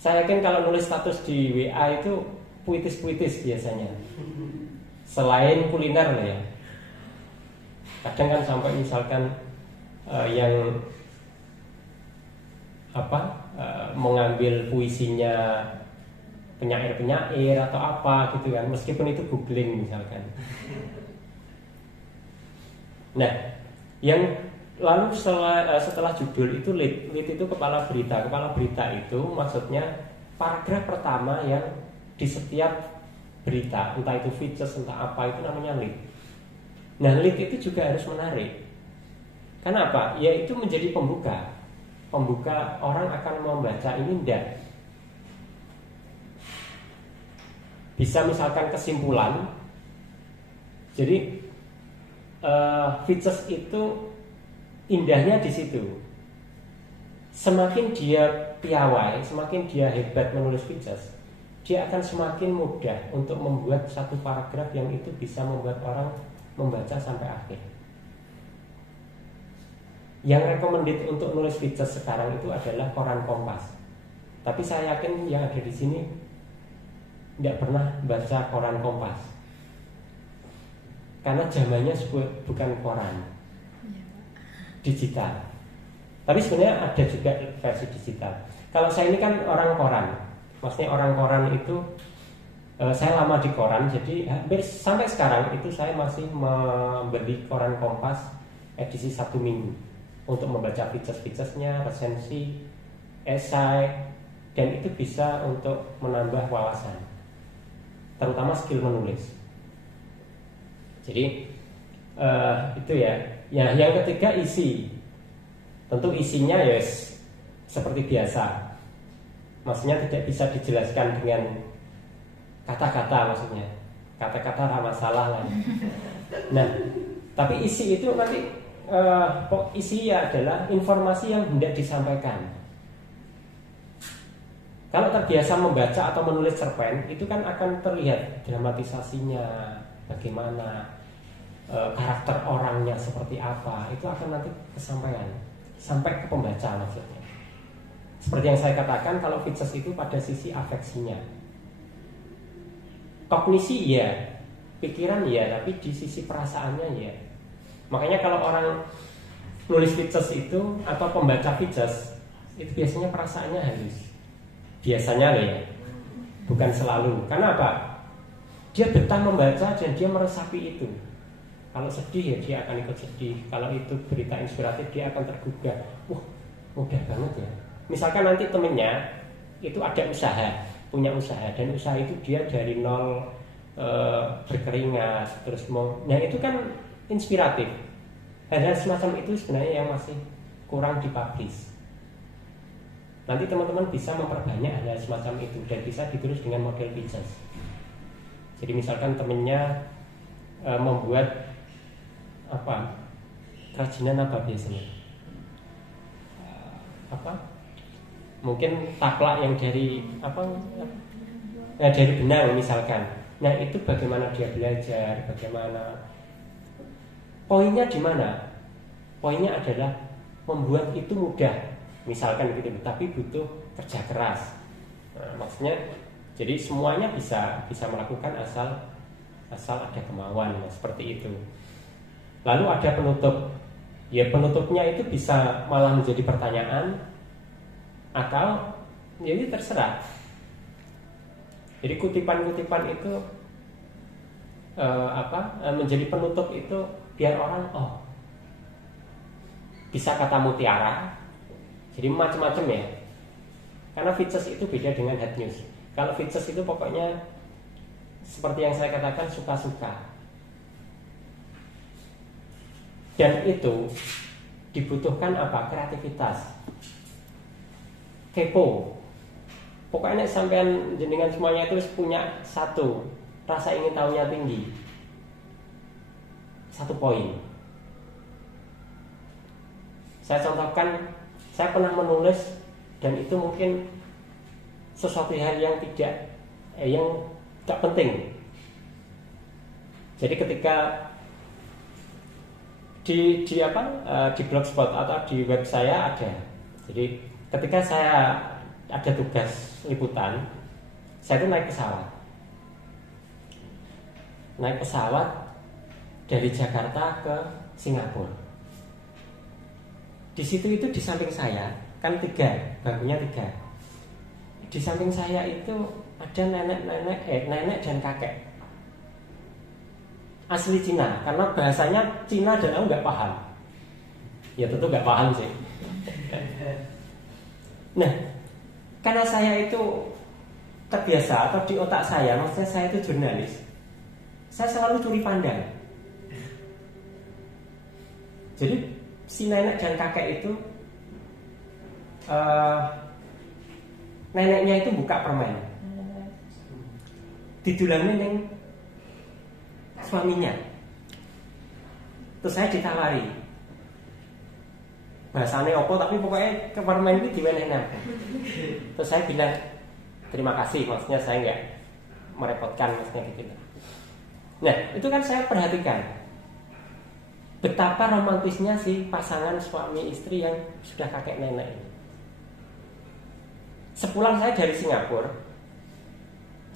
Saya yakin kalau nulis status di WA itu puitis-puitis biasanya. Selain kuliner lah ya. Kadang kan sampai misalkan yang mengambil puisinya penyair-penyair atau apa gitu kan, meskipun itu googling misalkan. Nah, yang lalu setelah judul itu lead itu kepala berita. Kepala berita itu maksudnya paragraf pertama yang di setiap berita, entah itu features entah apa, itu namanya lead. Nah, lead itu juga harus menarik. Kenapa? Ya itu menjadi pembuka. Pembuka, orang akan membaca ini enggak. Bisa misalkan kesimpulan. Jadi features itu indahnya di situ. semakin dia piawai, semakin dia hebat menulis features, dia akan semakin mudah untuk membuat satu paragraf yang itu bisa membuat orang membaca sampai akhir. Yang recommended untuk nulis features sekarang itu adalah koran Kompas. Tapi saya yakin yang ada di sini tidak pernah baca koran Kompas, karena zamannya bukan koran digital. Tapi sebenarnya ada juga versi digital. Kalau saya ini kan orang koran, maksudnya orang koran itu saya lama di koran, jadi hampir sampai sekarang itu saya masih membeli koran Kompas edisi Sabtu Minggu untuk membaca features-featuresnya, resensi, esai, dan itu bisa untuk menambah wawasan, terutama skill menulis. Jadi itu ya. Ya, yang ketiga isi. Tentu isinya ya seperti biasa, maksudnya tidak bisa dijelaskan dengan kata-kata, maksudnya kata-kata tak masalah lah. Nah, tapi isi itu nanti isi ya adalah informasi yang hendak disampaikan. Kalau terbiasa membaca atau menulis cerpen, itu kan akan terlihat dramatisasinya, bagaimana karakter orangnya seperti apa, itu akan nanti kesampaian sampai ke pembaca maksudnya. Seperti yang saya katakan, kalau features itu pada sisi afeksinya. Kognisi ya, pikiran ya, tapi di sisi perasaannya ya. Makanya kalau orang nulis features itu atau pembaca features itu biasanya perasaannya halus. Biasanya loh ya, bukan selalu. Karena apa? Dia betah membaca dan dia meresapi itu. Kalau sedih ya dia akan ikut sedih. Kalau itu berita inspiratif dia akan tergugah. Wah, mudah banget ya. Misalkan nanti temennya itu ada usaha, punya usaha, dan usaha itu dia dari nol berkeringat terus mau. Nah itu kan inspiratif. Hal-hal semacam itu sebenarnya yang masih kurang dipublish. Nanti teman-teman bisa memperbanyak hal semacam itu dan bisa ditulis dengan model features. Jadi misalkan temennya membuat apa, kerajinan apa biasanya, apa, mungkin taplak yang dari apa, dari benang misalkan. Nah itu bagaimana dia belajar, bagaimana, poinnya di mana? Poinnya adalah membuat itu mudah, misalkan gitu, tapi butuh kerja keras. Nah, maksudnya, jadi semuanya bisa melakukan asal ada kemauan, nah, seperti itu. Lalu ada penutup. Ya penutupnya itu bisa malah menjadi pertanyaan atau ya ini terserah. Jadi kutipan-kutipan itu menjadi penutup itu biar orang bisa kata mutiara. Jadi macam-macam ya. Karena features itu beda dengan head news. Kalau features itu pokoknya seperti yang saya katakan suka-suka. Dan itu dibutuhkan apa? Kreativitas, kepo. Pokoknya sampean jenengan semuanya itu punya satu rasa ingin tahunya tinggi, satu poin. Saya contohkan, saya pernah menulis dan itu mungkin sesuatu hal yang tidak penting. Jadi ketika di blogspot atau di web saya ada. Jadi ketika saya ada tugas liputan, saya itu naik pesawat dari Jakarta ke Singapura. Di situ itu di samping saya kan bangkunya 3. Di samping saya itu ada nenek dan kakek. Asli Cina, karena bahasanya Cina dan aku nggak paham. Ya tentu nggak paham sih. Nah, karena saya itu terbiasa atau di otak saya, maksudnya saya itu jurnalis, saya selalu curi pandang. Jadi si nenek dan kakek itu, neneknya itu buka permen, didulangin yang suaminya. Terus saya ditawari, bahasane opo tapi pokoknya permen ini diwenehin aku. Terus saya bilang terima kasih, maksudnya saya nggak merepotkan maksudnya gitu. Nah itu kan saya perhatikan betapa romantisnya si pasangan suami istri yang sudah kakek nenek ini. Sepulang saya dari Singapura,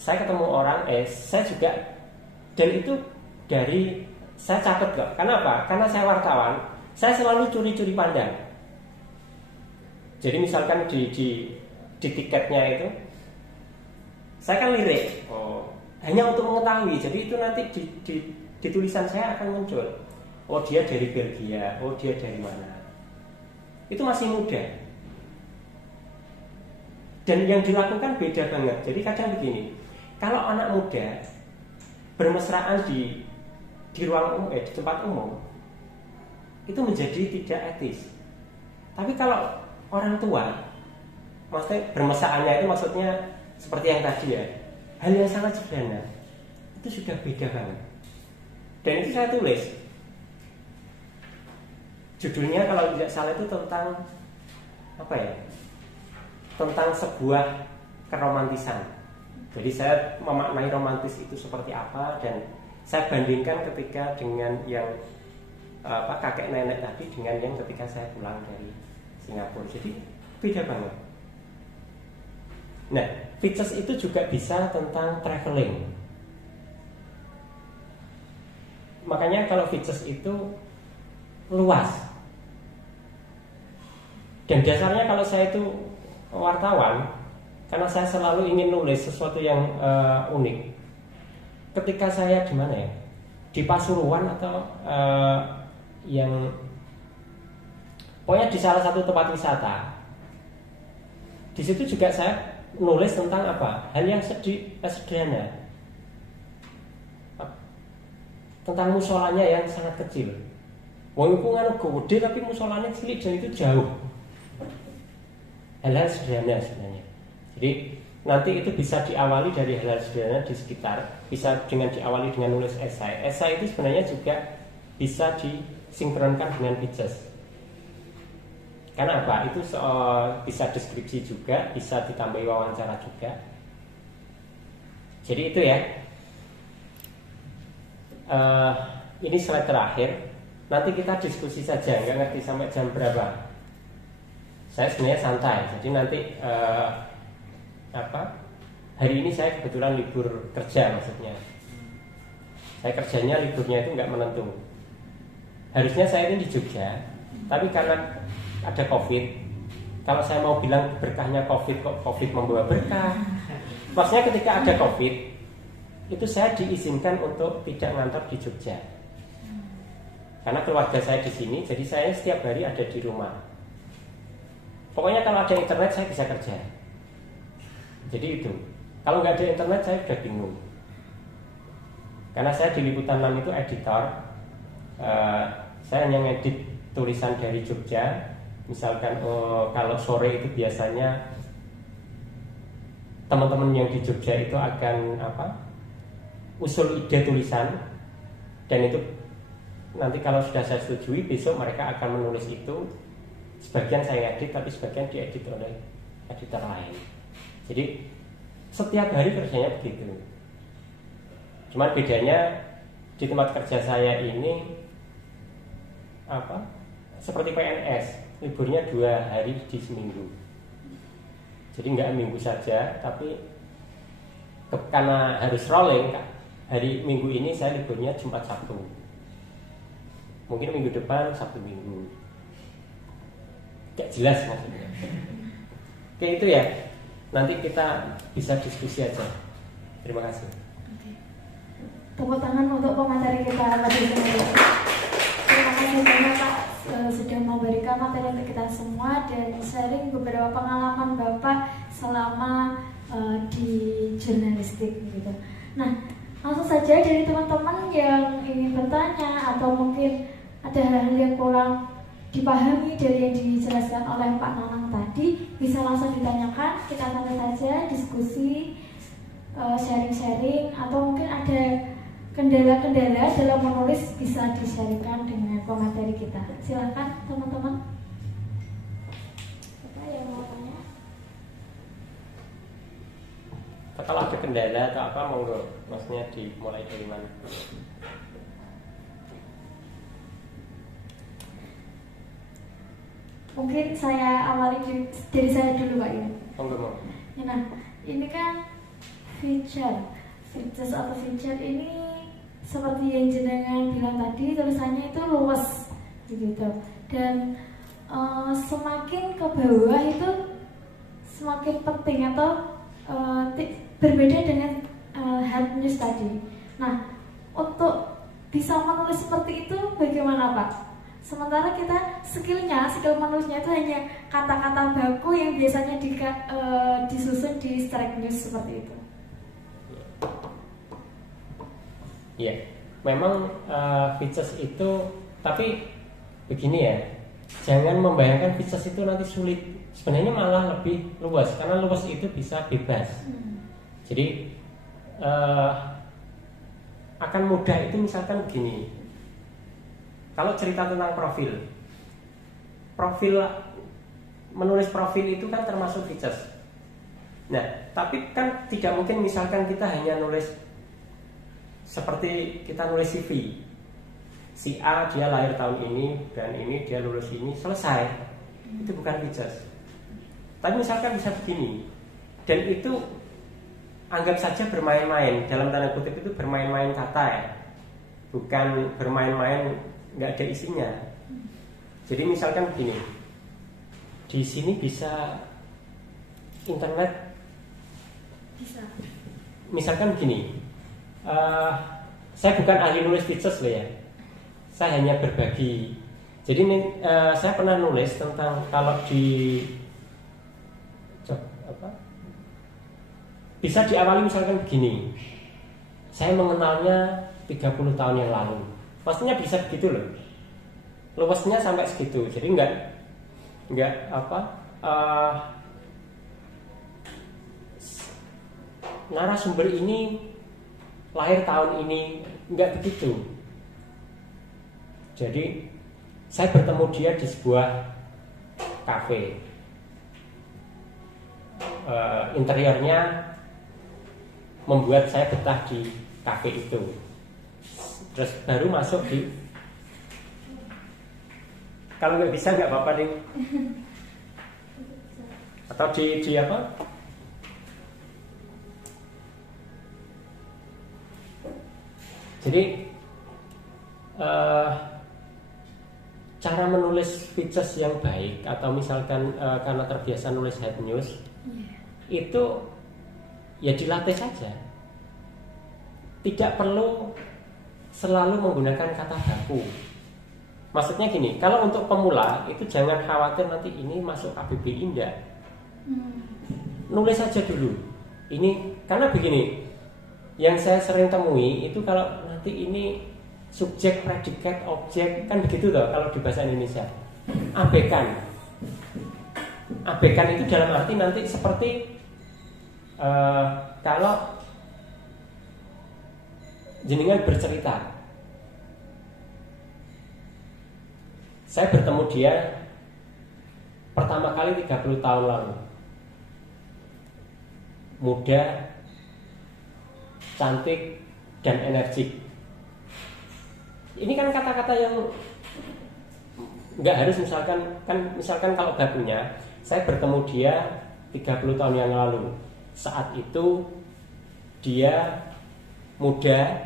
saya ketemu orang, saya juga, dan itu dari saya catat kok. Kenapa? Karena saya wartawan, saya selalu curi-curi pandang. Jadi misalkan di tiketnya itu, saya kan lirik, hanya untuk mengetahui. Jadi itu nanti di tulisan saya akan muncul, oh dia dari Belgia, oh dia dari mana. Itu masih muda. Dan yang dilakukan beda banget. Jadi kadang begini, kalau anak muda bermesraan di ruang umum, di tempat umum, itu menjadi tidak etis. Tapi kalau orang tua, maksudnya bermesraannya itu maksudnya seperti yang tadi ya, hal yang sangat sederhana, itu sudah beda banget. Dan itu saya tulis. Judulnya kalau tidak salah itu tentang apa ya? Tentang sebuah keromantisan. Jadi saya memaknai romantis itu seperti apa, dan saya bandingkan ketika dengan yang kakek nenek tadi dengan yang ketika saya pulang dari Singapura. Jadi beda banget. Nah, features itu juga bisa tentang traveling. Makanya kalau features itu luas. Dan dasarnya kalau saya itu wartawan, karena saya selalu ingin nulis sesuatu yang unik. Ketika saya di mana ya? Di Pasuruan atau yang pokoknya di salah satu tempat wisata. Di situ juga saya nulis tentang apa? Hal yang sederhana. Tentang musolanya yang sangat kecil. Wong iku kan gede tapi musolanya cilik dan itu jauh. Hal-hal sederhana sebenarnya. Jadi nanti itu bisa diawali dari hal-hal sederhana di sekitar. Bisa dengan diawali dengan nulis esai. Esai itu sebenarnya juga bisa disinkronkan dengan pictures. Karena apa? Itu bisa deskripsi juga, bisa ditambahi wawancara juga. Jadi itu ya. Ini slide terakhir. Nanti kita diskusi saja, nggak ngerti sampai jam berapa. Saya sebenarnya santai. Jadi nanti hari ini saya kebetulan libur kerja maksudnya. Saya kerjanya liburnya itu nggak menentu. Harusnya saya ini di Jogja, tapi karena ada COVID. Kalau saya mau bilang berkahnya COVID, kok COVID membawa berkah. Maksudnya ketika ada COVID, itu saya diizinkan untuk tidak ngantor di Jogja. Karena keluarga saya di sini, jadi saya setiap hari ada di rumah. Pokoknya kalau ada internet saya bisa kerja. Jadi itu. Kalau nggak ada internet saya udah bingung. Karena saya di Liputan 6 itu editor. Saya hanya ngedit tulisan dari Jogja. Misalkan kalau sore itu biasanya teman-teman yang di Jogja itu akan usul ide tulisan, dan itu nanti kalau sudah saya setujui besok mereka akan menulis itu. Sebagian saya edit, tapi sebagian diedit oleh editor lain. Jadi setiap hari kerjanya begitu. Cuma bedanya di tempat kerja saya ini seperti PNS. Liburnya 2 hari di seminggu. Jadi nggak minggu saja, tapi karena harus rolling, hari minggu ini saya liburnya Jumat Sabtu. Mungkin minggu depan Sabtu Minggu. Gak jelas maksudnya. Oke itu ya. Nanti kita bisa diskusi aja. Terima kasih. Tepuk tangan untuk komentar kita tadi. Terima kasih banyak Pak sudah memberikan materi untuk kita semua dan sharing beberapa pengalaman Bapak selama di jurnalistik gitu. Nah, langsung saja dari teman-teman yang ingin bertanya atau mungkin ada hal-hal yang kurang dipahami dari yang dijelaskan oleh Pak Nanang tadi, bisa langsung ditanyakan. Kita tanya saja, diskusi, sharing-sharing, atau mungkin ada kendala-kendala dalam menulis bisa di-sharingkan dengan pemateri kita. Silahkan teman-teman. Kalau ada kendala atau apa monggo, maksudnya dimulai dari mana? Mungkin saya awali dari saya dulu Pak ya. Monggo. Nah, ini kan features atau feature ini seperti yang jenengan bilang tadi, tulisannya itu luas gitu. Dan semakin ke bawah itu semakin penting atau berbeda dengan hard news tadi. Nah, untuk bisa menulis seperti itu bagaimana Pak? Sementara kita skill menulisnya itu hanya kata-kata baku yang biasanya disusun di strike news seperti itu. Iya, memang features itu, tapi begini ya, jangan membayangkan features itu nanti sulit. Sebenarnya malah lebih luas, karena luas itu bisa bebas. Jadi akan mudah itu misalkan begini. Kalau cerita tentang profil, menulis profil itu kan termasuk features. Nah, tapi kan tidak mungkin misalkan kita hanya nulis seperti kita nulis CV. Si A dia lahir tahun ini dan ini dia lulus ini, selesai. Itu bukan features. Tapi misalkan bisa begini, dan itu anggap saja bermain-main, dalam tanda kutip itu bermain-main kata ya, bukan bermain-main nggak ada isinya. Jadi misalkan begini, di sini bisa internet, Bisa. misalkan begini, saya bukan ahli nulis features loh ya, saya hanya berbagi. Jadi saya pernah nulis tentang kalau bisa diawali misalkan begini, saya mengenalnya 30 tahun yang lalu. Pastinya bisa begitu loh. Luasnya sampai segitu. Jadi enggak narasumber ini lahir tahun ini, enggak begitu. Jadi saya bertemu dia di sebuah kafe. Interiornya membuat saya betah di kafe itu. Terus baru masuk di, kalau nggak bisa nggak apa-apa deh. Atau di apa? Jadi cara menulis features yang baik, atau misalkan karena terbiasa nulis head news, itu ya dilatih saja. Tidak perlu selalu menggunakan kata baku. Maksudnya gini, kalau untuk pemula itu jangan khawatir nanti ini masuk KBBI enggak. Nulis saja dulu. Ini karena begini, yang saya sering temui itu kalau nanti ini subjek, predikat, objek, kan begitu toh kalau di bahasa Indonesia. Abekan itu dalam arti nanti seperti kalau jenengan bercerita, saya bertemu dia pertama kali 30 tahun lalu, muda, cantik, dan energik. Ini kan kata-kata yang nggak harus, misalkan kalau bakunya, saya bertemu dia 30 tahun yang lalu. Saat itu dia muda,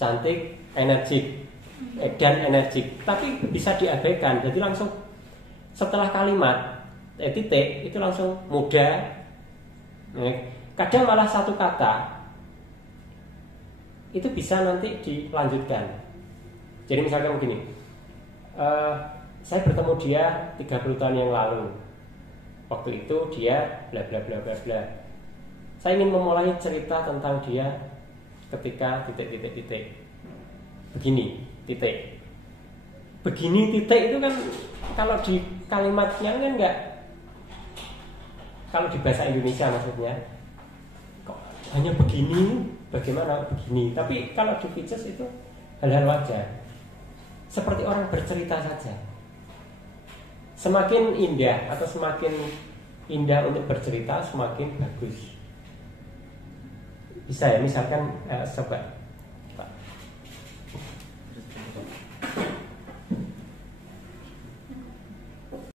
cantik, dan energik. Tapi bisa diabaikan. Jadi langsung setelah kalimat titik itu langsung muda. Kadang malah satu kata itu bisa nanti dilanjutkan. Jadi misalkan begini, saya bertemu dia 30 tahun yang lalu. Waktu itu dia bla bla bla bla bla. Saya ingin memulai cerita tentang dia ketika titik. Begini, titik. Begini, titik itu kan kalau di kalimatnya kan enggak, kalau di bahasa Indonesia maksudnya kok hanya begini, bagaimana begini. Tapi kalau di features itu hal-hal wajar, seperti orang bercerita saja. Semakin indah atau semakin indah untuk bercerita, semakin bagus. bisa ya, misalkan coba